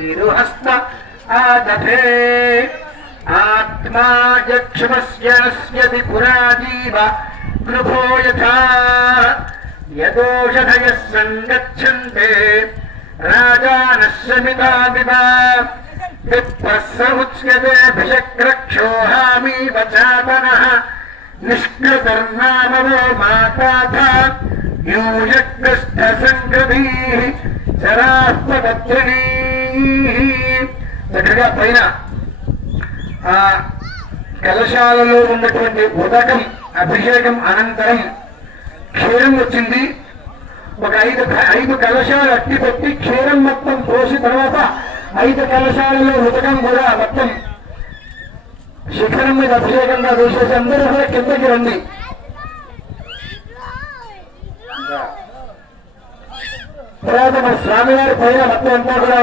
ईरुहस्त आदधे आत्मा यक्षमस्यस्यति पुरा जीव गृभो यथा यदोषधयः सङ्गच्छन्ते राजानस्य मिताविव विप्रः उच्यते भिषक्रक्षोहामीव चापनः निष्कृतर्नामवो माताथ यूयग्रस्थसङ्कृतिः शरात्मपत्रिणीः చక్కగా పైన ఆ కలశాలలో ఉన్నటువంటి ఉదకం అభిషేకం అనంతరం క్షీరం వచ్చింది. ఒక ఐదు కలశాలు అట్టి పెట్టి క్షీరం మొత్తం పోసి తర్వాత 5 కలశాలలో ఉదకం కూడా మొత్తం శిఖరం మీద అభిషేకంగా వేసేసి అందరూ కూడా కిందకి రండి. తర్వాత మన స్వామివారి పైన మొత్తం అంతా కూడా